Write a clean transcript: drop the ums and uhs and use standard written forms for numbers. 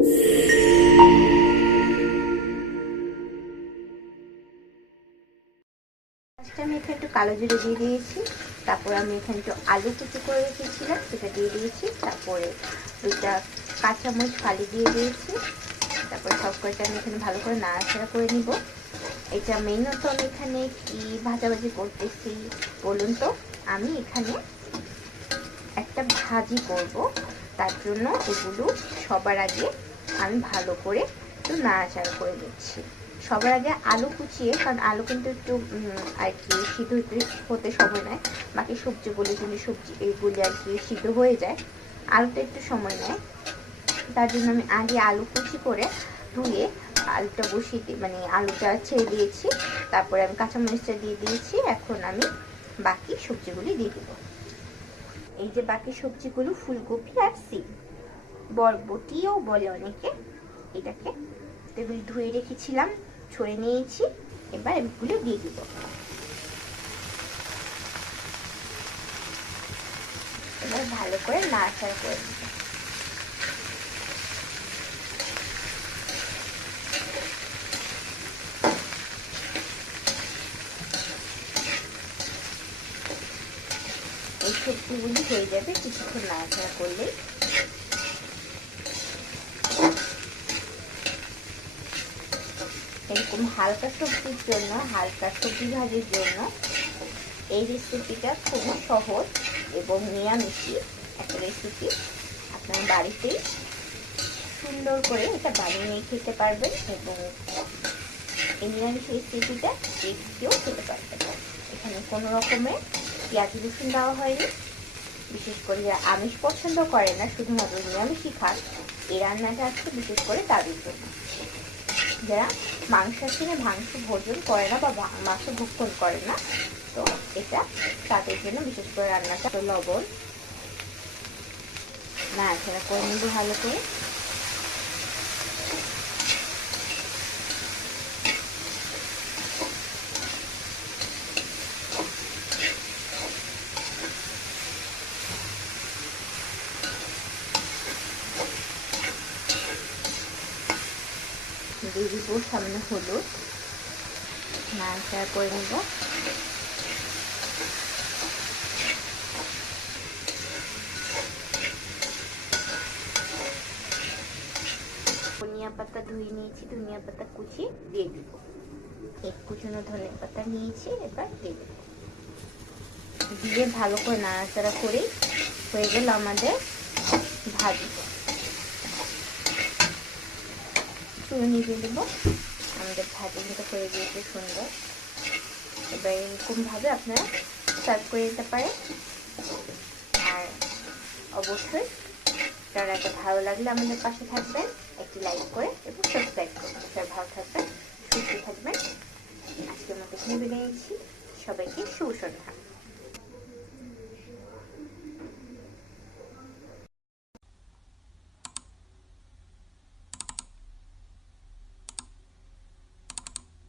আমি এখানে একটু কালো জিরে দিয়ে দিয়েছি, তারপর আমি এখানে একটু আলু কুচি করে রেখেছিলাম সেটা দিয়ে দিয়েছি, তারপরে দুইটা কাঁচামরিচ ফালি দিয়ে দিয়েছি, তারপর সব কয়টা আমি এখানে ভালো করে নাড়াচাড়া করে নিব। এটা মেইনত আমি এখানে কি ভাজাভাজি করতেছি বলুন তো, আমি এখানে একটা ভাজি করব, তার জন্য এগুলো সবার আগে আমি ভালো করে একটু নাড়াচাড়া করে দিচ্ছি। সবার আগে আলু কুচিয়ে, কারণ আলু কিন্তু একটু আর কি সিদ্ধ হতে সময় নেয়, বাকি সবজিগুলো কিন্তু এইগুলি আর কি সিদ্ধ হয়ে যায়, আলুটা একটু সময় নেয়, তার জন্য আমি আগে আলু কুচি করে ধুয়ে আলুটা বসিয়ে মানে আলুটা ছেড়ে দিয়েছি, তারপরে আমি কাঁচামরিচটা দিয়ে দিয়েছি। এখন আমি বাকি সবজিগুলি দিয়ে দেবো। এই যে বাকি সবজিগুলো ফুলকপি আর সিম, বরবটিও বলে অনেকে এটাকে, এগুলি ধুয়ে রেখেছিলাম, ছড়ে নিয়েছি, এবার এগুলো দিয়ে দিব। এবার ভালো করে নাড়াচাড়া করে দিব। এই সবজিগুলি হয়ে যাবে কিছুক্ষণ নাড়াচাড়া করলেই। এরকম হালকা সবজির জন্য, হালকা সবজি ভাজির জন্য এই রেসিপিটা খুব সহজ এবং নিরামিষই একটা রেসিপি। আপনার বাড়িতেই সুন্দর করে এটা বানিয়ে খেতে পারবেন এবং এই নিরামিষ রেসিপিটা কেউ খেতে পারবেন। এখানে কোনো রকমের পেঁয়াজ রসুন দেওয়া হয়নি, বিশেষ করে যারা আমিষ পছন্দ করে না, শুধুমাত্র নিরামিষই খান, এই রান্নাটা আছে বিশেষ করে তাদের জন্য। যারা মাংসের কিনে মাংস ভোজন করে না বা মাংস ভক্ষণ করে না, তো এটা তাদের জন্য বিশেষ করে রান্নাটা। লবণ নাড়াচাড়া করে নিব ভালো করে। দিয়ে দিব সামনে হলুদ, নাড়াচাড়া করে নেব। ধনিয়া পাতা ধুয়ে নিয়েছি, ধনিয়া পাতা কুচি দিয়ে দিব। এক কুচনো ধনিয়া পাতা নিয়েছি, এবার দিয়ে দেব। দিয়ে ভালো করে নাড়াচাড়া করে হয়ে গেল আমাদের ভাজি। চুন নিয়ে দেব। আমাদের ভাজি কিন্তু হয়ে গিয়েছে সুন্দর। এবার এরকমভাবে আপনারা সার্ভ করে দিতে পারেন। আর অবশ্যই আপনারা একটা ভালো লাগলে আমাদের পাশে থাকবেন, একটি লাইক করে এবং সাবস্ক্রাইব করবেন। সবাই ভালো থাকবেন, সুস্থ থাকবেন। আজকের মতো এখানে বিদায় নিচ্ছি। সবাইকে শুভ সন্ধ্যা।